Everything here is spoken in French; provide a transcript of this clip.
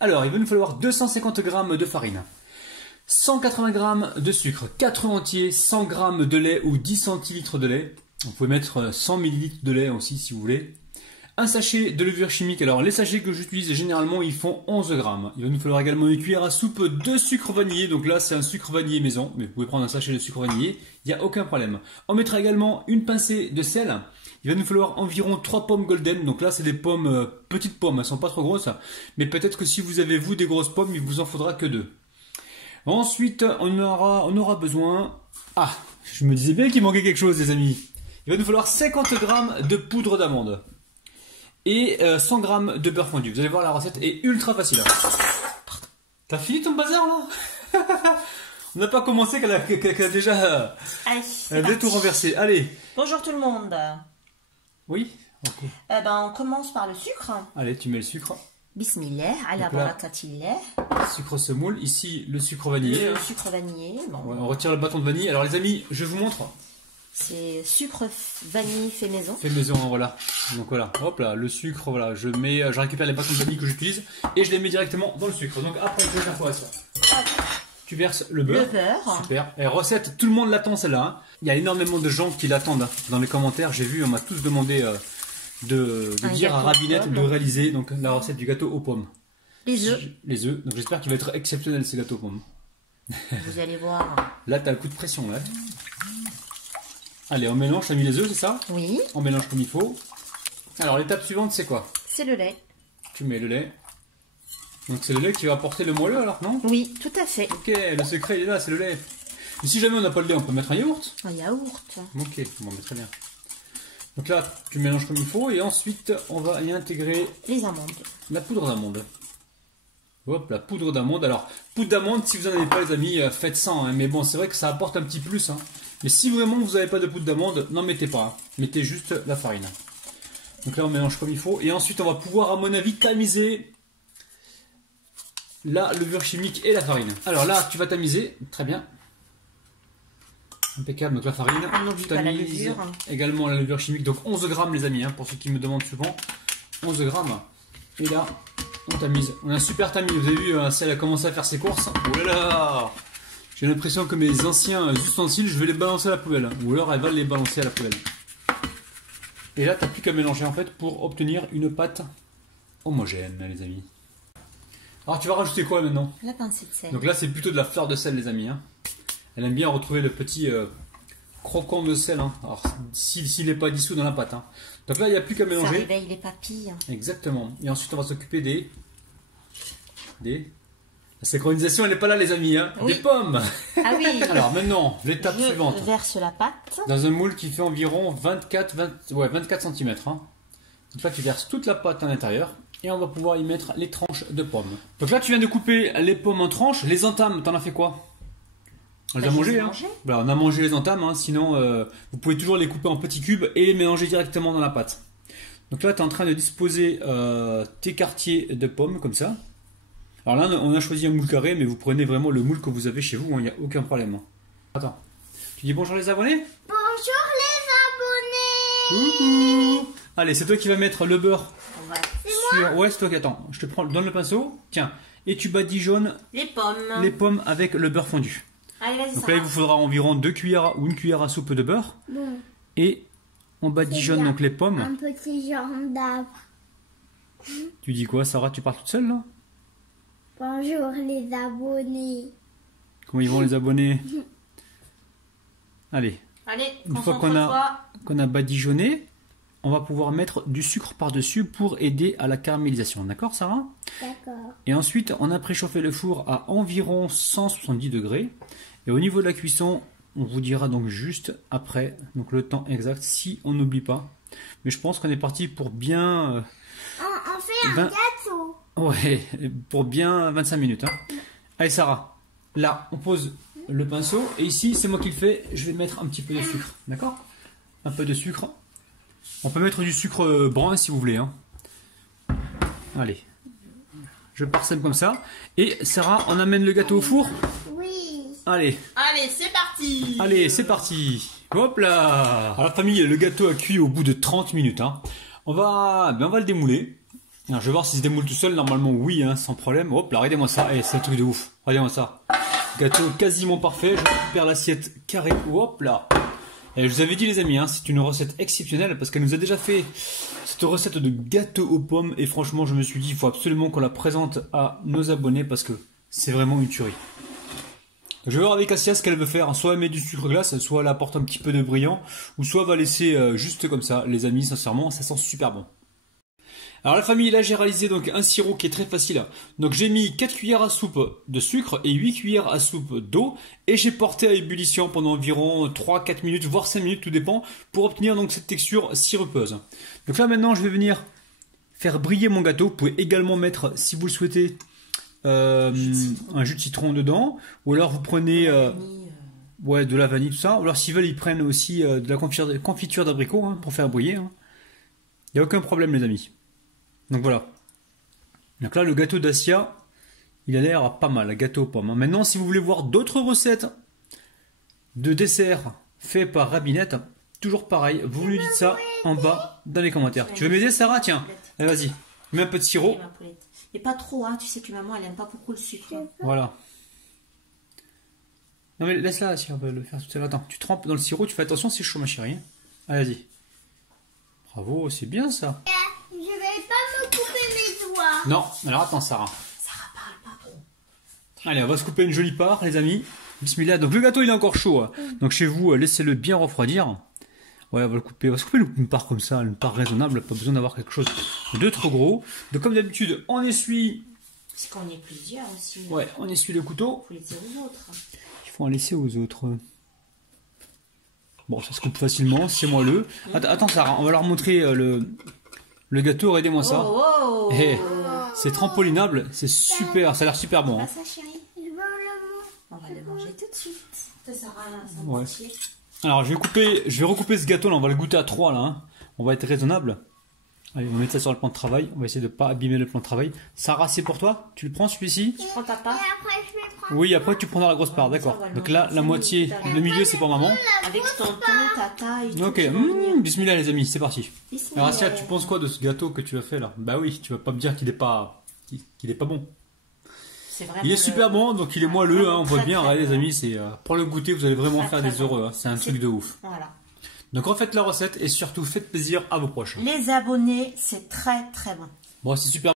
Alors, il va nous falloir 250 g de farine, 180 g de sucre, 4 œufs entiers, 100 g de lait ou 10 centilitres de lait. Vous pouvez mettre 100 ml de lait aussi si vous voulez. Un sachet de levure chimique. Alors, les sachets que j'utilise généralement, ils font 11 g. Il va nous falloir également une cuillère à soupe de sucre vanillé. Donc là, c'est un sucre vanillé maison, mais vous pouvez prendre un sachet de sucre vanillé, il n'y a aucun problème. On mettra également une pincée de sel. Il va nous falloir environ 3 pommes golden. Donc là, c'est des pommes, petites pommes, elles sont pas trop grosses. Mais peut-être que si vous avez, vous, des grosses pommes, il vous en faudra que 2. Ensuite, on aura besoin... Ah, je me disais bien qu'il manquait quelque chose, les amis. Il va nous falloir 50 g de poudre d'amande. Et 100 g de beurre fondu. Vous allez voir, la recette est ultra facile. T'as fini ton bazar là? On n'a pas commencé qu'elle a déjà... Allez, elle a tout renversé. Allez. Bonjour tout le monde. Oui, okay. On commence par le sucre. Allez, tu mets le sucre. Bismillah, ala barakatillah. Le sucre se moule. Ici, le sucre vanillé. Le sucre vanillé. Bon. Ouais, on retire le bâton de vanille. Alors les amis, je vous montre. C'est sucre vanille fait maison. Fait maison, voilà. Donc voilà, hop là, le sucre, voilà, je récupère les bâtons de vanille que j'utilise et je les mets directement dans le sucre. Donc après les informations, tu verses le beurre. Le beurre. Super. Et recette, tout le monde l'attend celle-là. Hein. Il y a énormément de gens qui l'attendent dans les commentaires. J'ai vu, on m'a tous demandé de dire à Rabinette de réaliser donc la recette du gâteau aux pommes. Les œufs. Les œufs. Donc j'espère qu'il va être exceptionnel ces gâteaux aux pommes. Vous allez voir. Là, tu as le coup de pression là. Allez, on mélange, tu as mis les œufs, c'est ça? Oui. On mélange comme il faut. Alors, l'étape suivante, c'est quoi? C'est le lait. Tu mets le lait. Donc, c'est le lait qui va apporter le moelleux, alors, non? Oui, tout à fait. Ok, le secret, il est là, c'est le lait. Et si jamais on n'a pas le lait, on peut mettre un yaourt? Un yaourt. Ok, bon, mais très bien. Donc là, tu mélanges comme il faut. Et ensuite, on va y intégrer... les amandes. La poudre d'amande. Hop, la poudre d'amande. Alors, poudre d'amande, si vous n'en avez pas, les amis, faites sans. Hein. Mais bon, c'est vrai que ça apporte un petit plus. Hein. Mais si vraiment vous n'avez pas de poudre d'amande, n'en mettez pas. Hein. Mettez juste la farine. Donc là, on mélange comme il faut. Et ensuite, on va pouvoir, à mon avis, tamiser la levure chimique et la farine. Alors là, tu vas tamiser. Très bien. Impeccable. Donc la farine. On n'oublie pas la levure. Également la levure chimique. Donc 11 grammes, les amis, hein, pour ceux qui me demandent souvent. 11 grammes. Et là, on tamise. On a un super tamis. Vous avez vu, celle a commencé à faire ses courses. Oh là là! J'ai l'impression que mes anciens ustensiles, je vais les balancer à la poubelle. Ou alors elle va les balancer à la poubelle. Et là, tu n'as plus qu'à mélanger en fait pour obtenir une pâte homogène, les amis. Alors tu vas rajouter quoi maintenant? La pincée de sel. Donc là, c'est plutôt de la fleur de sel, les amis. Hein. Elle aime bien retrouver le petit croquant de sel. Hein. Alors s'il n'est pas dissous dans la pâte. Hein. Donc là, il n'y a plus qu'à mélanger. Ça réveille les papilles. Exactement. Et ensuite, on va s'occuper des... La synchronisation, elle n'est pas là, les amis. Hein. Oui. Des pommes. Ah oui. Alors maintenant, l'étape suivante. Je verse la pâte. Dans un moule qui fait environ 24 cm. Hein. Donc là, tu verses toute la pâte à l'intérieur. Et on va pouvoir y mettre les tranches de pommes. Donc là, tu viens de couper les pommes en tranches. Les entames, t'en as fait quoi? On les a mangées. Hein. Voilà, on a mangé les entames. Hein. Sinon, vous pouvez toujours les couper en petits cubes et les mélanger directement dans la pâte. Donc là, tu es en train de disposer tes quartiers de pommes comme ça. Alors là, on a choisi un moule carré, mais vous prenez vraiment le moule que vous avez chez vous, il n'y a aucun problème. Attends, tu dis bonjour les abonnés? Bonjour les abonnés. Coucou. Allez, c'est toi qui vas mettre le beurre sur... Moi. Ouais, c'est toi qui... Attends, je te prends, donne le pinceau, tiens, et tu badigeonnes les pommes avec le beurre fondu. Allez, vas-y. Donc là, il vous faudra environ 2 cuillères ou 1 cuillère à soupe de beurre. Bon. Et on badigeonne donc les pommes. Un petit genre d'arbre. Tu dis quoi, Sarah? Tu parles toute seule là? Bonjour les abonnés. Comment ils vont les abonnés? Allez, une fois qu'on a badigeonné, on va pouvoir mettre du sucre par-dessus pour aider à la caramélisation. D'accord, Sarah? D'accord. Et ensuite, on a préchauffé le four à environ 170 degrés. Et au niveau de la cuisson, on vous dira donc juste après, donc le temps exact, si on n'oublie pas. Mais je pense qu'on est parti pour bien... on fait un gâteau. Ouais, pour bien 25 minutes. Hein. Allez Sarah, là on pose le pinceau et ici c'est moi qui le fais, je vais mettre un petit peu de sucre, d'accord? Un peu de sucre. On peut mettre du sucre brun si vous voulez. Hein. Allez, je parsème comme ça. Et Sarah, on amène le gâteau au four? Oui. Allez. Allez, c'est parti. Allez, c'est parti. Hop là. Alors la famille, le gâteau a cuit au bout de 30 minutes. Hein. On va le démouler. Alors, je vais voir si se démoule tout seul. Normalement, oui, hein, sans problème. Hop là, regardez-moi ça. Eh, c'est un truc de ouf. Regardez-moi ça. Gâteau quasiment parfait. Je récupère l'assiette carrée. Hop là. Et je vous avais dit, les amis, hein, c'est une recette exceptionnelle parce qu'elle nous a déjà fait cette recette de gâteau aux pommes. Et franchement, je me suis dit, il faut absolument qu'on la présente à nos abonnés parce que c'est vraiment une tuerie. Je vais voir avec Assia ce qu'elle veut faire. Soit elle met du sucre glace, soit elle apporte un petit peu de brillant, ou soit elle va laisser juste comme ça. Les amis, sincèrement, ça sent super bon. Alors la famille, là j'ai réalisé donc un sirop qui est très facile. Donc j'ai mis 4 cuillères à soupe de sucre et 8 cuillères à soupe d'eau. Et j'ai porté à ébullition pendant environ 3-4 minutes, voire 5 minutes, tout dépend, pour obtenir donc cette texture sirupeuse. Donc là maintenant je vais venir faire briller mon gâteau. Vous pouvez également mettre, si vous le souhaitez, un jus de citron dedans. Ou alors vous prenez ouais, de la vanille, tout ça. Ou alors s'ils veulent, ils prennent aussi de la confiture d'abricot hein, pour faire briller. Hein. Il n'y a aucun problème les amis. Donc voilà. Donc là, le gâteau d'Assia, il a l'air pas mal, gâteau aux pommes. Maintenant, si vous voulez voir d'autres recettes de dessert faits par Rabinette, toujours pareil, vous nous dites ça en bas dans les commentaires. Tu veux m'aider, Sarah? Tiens, allez, vas-y. Mets un peu de sirop. Et pas trop, hein. Tu sais que maman, elle aime pas beaucoup le sucre. Hein. Voilà. Non mais laisse-la, Assia, on va le faire tout à l'heure. Attends, tu trempes dans le sirop, tu fais attention, c'est chaud, ma chérie. Allez, vas-y. Bravo, c'est bien ça. Je vais pas me couper mes doigts. Non, alors attends, Sarah. Sarah parle pas trop. Allez, on va se couper une jolie part, les amis. Bismillah. Donc le gâteau, il est encore chaud. Hein. Donc chez vous, laissez-le bien refroidir. Ouais, on va le couper. On va se couper une part comme ça, une part raisonnable. Pas besoin d'avoir quelque chose de trop gros. Donc comme d'habitude, on essuie. C'est qu'on est plusieurs aussi. Ouais, on essuie le couteau. Il faut laisser aux autres. Il faut en laisser aux autres. Bon, ça se coupe facilement, c'est moelleux. Attends, Sarah, on va leur montrer le gâteau. Regardez-moi ça. Oh, oh. Hey, c'est trampolinable, c'est super, ça a l'air super bon. Hein. Ça, chérie. Je veux le manger. On va le manger tout de suite. Ça, Sarah, ça Ouais. entier. Alors, je vais recouper ce gâteau là, on va le goûter à 3 là. Hein. On va être raisonnable. Allez, on va mettre ça sur le plan de travail. On va essayer de ne pas abîmer le plan de travail. Sarah, c'est pour toi? Tu le prends celui-ci? Tu prends ta Et part après, je vais prendre. Oui, après tu prendras la grosse part, d'accord. Donc là, la moitié, le milieu c'est pour maman. avec tonton, tata et tout. Ok, qui vont venir. bismillah les amis, c'est parti. Bismillah. Alors Assia, tu penses quoi de ce gâteau que tu as fait là? Bah oui, tu vas pas me dire qu'il est pas bon. C'est vraiment Il est super bon, donc il est moelleux, hein, on voit très, bien. très Regardez les bon. amis, c'est pour le goûter, vous allez vraiment Très, faire très des bon. heureux. Hein. C'est un truc de ouf. Voilà. Donc refaites la recette et surtout faites plaisir à vos proches. Les abonnés, c'est très très bon. Bon, c'est super.